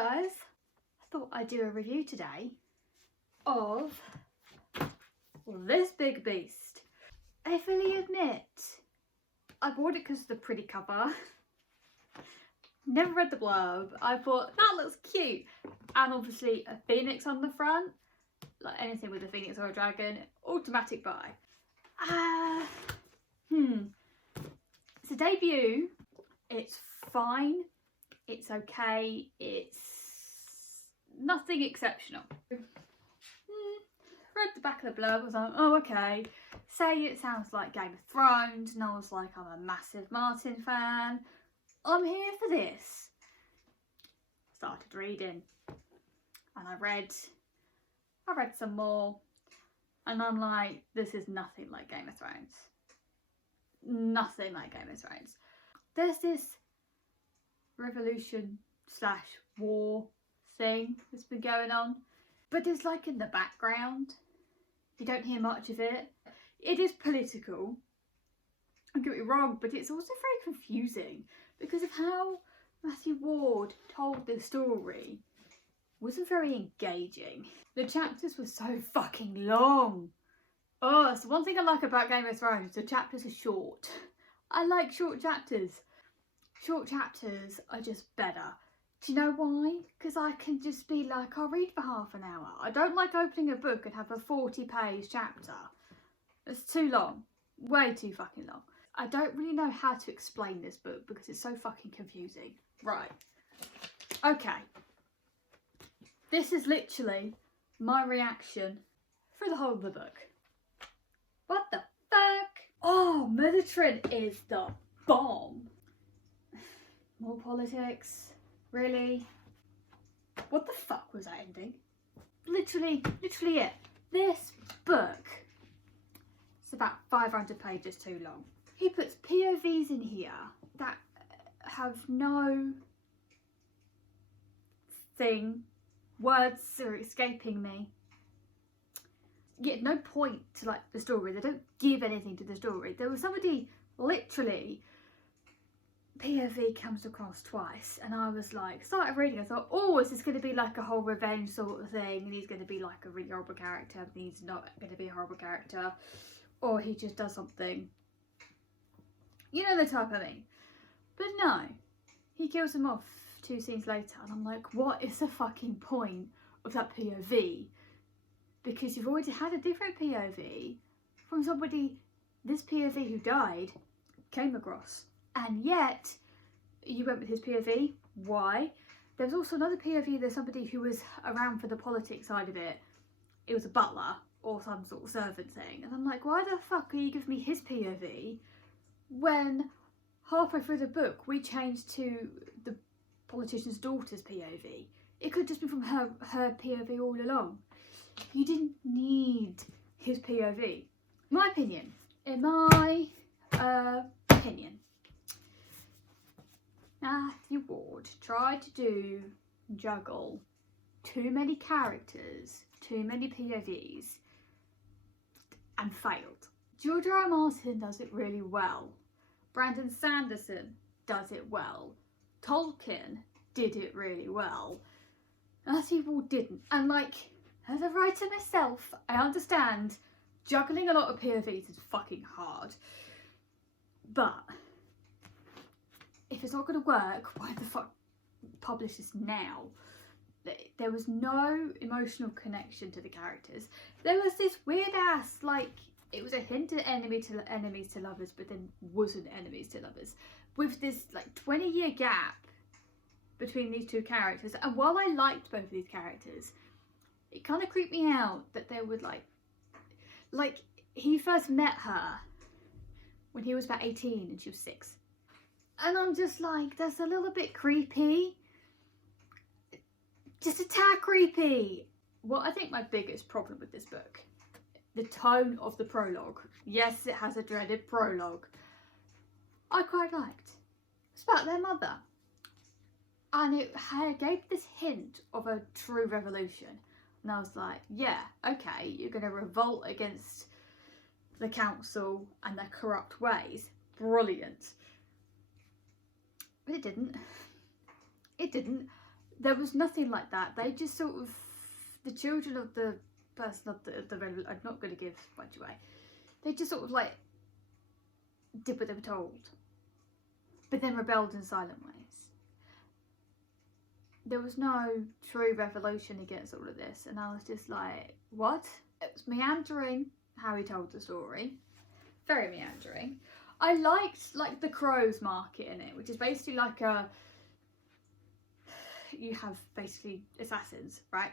guys, I thought I'd do a review today of this big beast. I fully admit I bought it because of the pretty cover. Never read the blurb. I thought that looks cute, and obviously a phoenix on the front, like anything with a phoenix or a dragon, automatic buy. It's a debut. It's fine. It's okay. It's nothing exceptional. Read the back of the blurb, I was like, oh okay. Say it sounds like Game of Thrones, and I was like, I'm a massive Martin fan. I'm here for this. Started reading, and I read some more, and I'm like, this is nothing like Game of Thrones. Nothing like Game of Thrones. There's this revolution / war thing that's been going on, but it's like in the background. You don't hear much of it. It is political, don't get me wrong, but it's also very confusing because of how Matthew Ward told the story. Wasn't very engaging. The chapters were so fucking long. Oh, that's the one thing I like about Game of Thrones. The chapters are short. I like short chapters. Short chapters are just better. Do you know why? Because I can just be like, I'll read for half an hour. I don't like opening a book and have a 40-page chapter. It's too long. Way too fucking long. I don't really know how to explain this book because it's so fucking confusing. Right. Okay. This is literally my reaction for the whole of the book. What the fuck? Oh, Metatron is the bomb. More politics. Really? What the fuck was that ending? Literally it. This book is about 500 pages too long. He puts POVs in here that have no thing. Words are escaping me. Yet no point to like the story. They don't give anything to the story. There was somebody literally, POV comes across twice, and I was like, started reading, I thought, oh, is this going to be like a whole revenge sort of thing, and he's going to be like a really horrible character, but he's not going to be a horrible character, or he just does something, you know the type I mean. But no, he kills him off 2 scenes later, and I'm like, what is the fucking point of that POV? Because you've already had a different POV from somebody this POV who died came across. And yet, you went with his POV. Why? There's also another POV, there's somebody who was around for the politics side of it. It was a butler or some sort of servant thing. And I'm like, why the fuck are you giving me his POV when halfway through the book we changed to the politician's daughter's POV? It could just be from her POV all along. You didn't need his POV. In my opinion, Matthew Ward tried to juggle too many characters, too many POVs, and failed. George R. R. Martin does it really well. Brandon Sanderson does it well. Tolkien did it really well. Matthew Ward didn't. And like, as a writer myself, I understand juggling a lot of POVs is fucking hard. But if it's not going to work, why the fuck publish this now? There was no emotional connection to the characters. There was this weird ass, like, it was a hint at enemies to lovers, but then wasn't enemies to lovers. With this like 20-year gap between these two characters. And while I liked both of these characters, it kind of creeped me out that they would like he first met her when he was about 18 and she was 6. And I'm just like, that's a little bit creepy. Just a tad creepy. What I think my biggest problem with this book, the tone of the prologue. Yes, it has a dreaded prologue. I quite liked. It's about their mother. And it gave this hint of a true revolution. And I was like, yeah, okay, you're going to revolt against the council and their corrupt ways. Brilliant. But it didn't. It didn't. There was nothing like that. They just sort of, the children of the person of the I'm not going to give much away. They just sort of like did what they were told, but then rebelled in silent ways. There was no true revolution against all of this, and I was just like, what? It was meandering how he told the story, very meandering. I liked like the crows market in it, which is basically like you have basically assassins, right?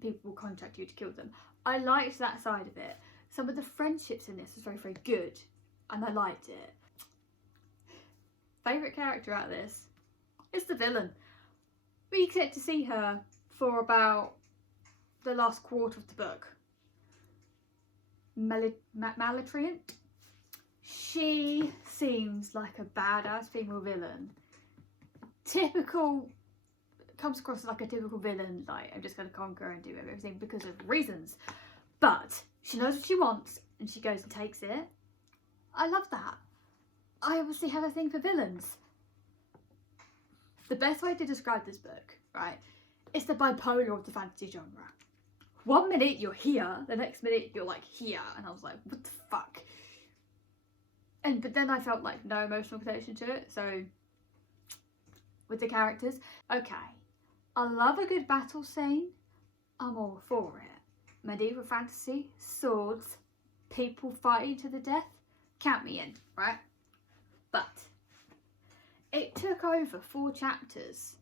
People will contact you to kill them. I liked that side of it. Some of the friendships in this was very, very good, and I liked it. Favourite character out of this is the villain. We get to see her for about the last quarter of the book. Malatriant. She seems like a badass female villain. Typical, comes across as like a typical villain, like I'm just going to conquer and do everything because of reasons. But she knows what she wants and she goes and takes it. I love that. I obviously have a thing for villains. The best way to describe this book, right, is the bipolar of the fantasy genre. 1 minute you're here, the next minute you're like here, and I was like, what the fuck? But then I felt like no emotional connection to it, so with the characters, okay, I love a good battle scene, I'm all for it. Medieval fantasy, swords, people fighting to the death, count me in, right? But it took over 4 chapters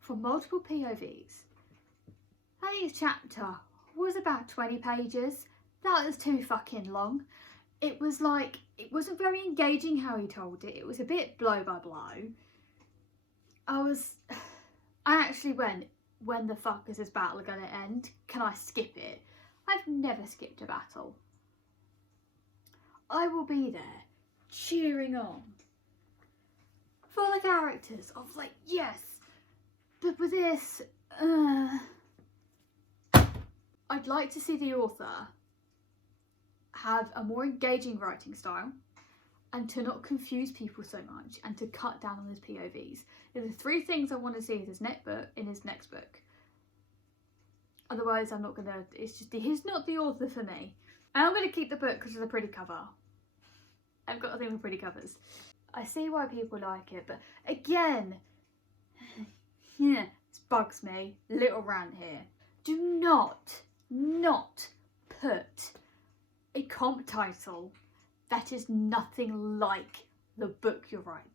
for multiple POVs. I think each chapter was about 20 pages. That was too fucking long. It was like, it wasn't very engaging how he told it. It was a bit blow by blow. I actually went, when the fuck is this battle gonna end? Can I skip it? I've never skipped a battle. I will be there, cheering on for the characters of like, yes, but with this, I'd like to see the author have a more engaging writing style and to not confuse people so much and to cut down on his POVs. There are 3 things I want to see in his next book. Otherwise, I'm not gonna, it's just, he's not the author for me. And I'm gonna keep the book because of the pretty cover. I've got a thing with pretty covers. I see why people like it, but again, yeah, this bugs me. Little rant here. Do not put a comp title that is nothing like the book you're writing.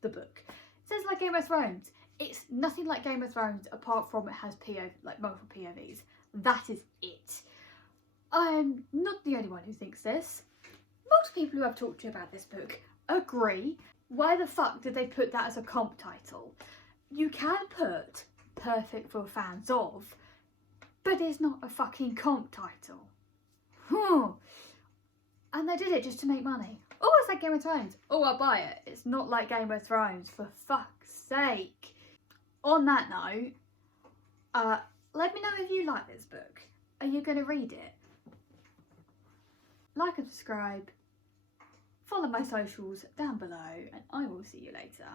The book. It says like Game of Thrones. It's nothing like Game of Thrones apart from it has multiple POVs. That is it. I'm not the only one who thinks this. Most people who I've talked to about this book agree. Why the fuck did they put that as a comp title? You can put perfect for fans of, but it's not a fucking comp title. And they did it just to make money. Oh, it's like Game of Thrones. Oh, I'll buy it. It's not like Game of Thrones, for fuck's sake. On that note, let me know if you like this book. Are you going to read it? Like and subscribe. Follow my socials down below, and I will see you later.